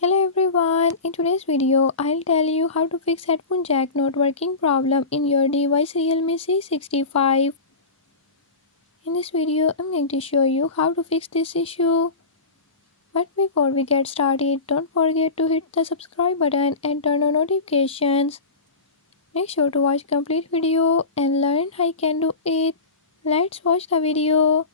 Hello everyone, in today's video I'll tell you how to fix headphone jack not working problem in your device Realme C65. In this video I'm going to show you how to fix this issue. But before we get started, don't forget to hit the subscribe button and turn on notifications. Make sure to watch complete video and learn how you can do it. Let's watch the video.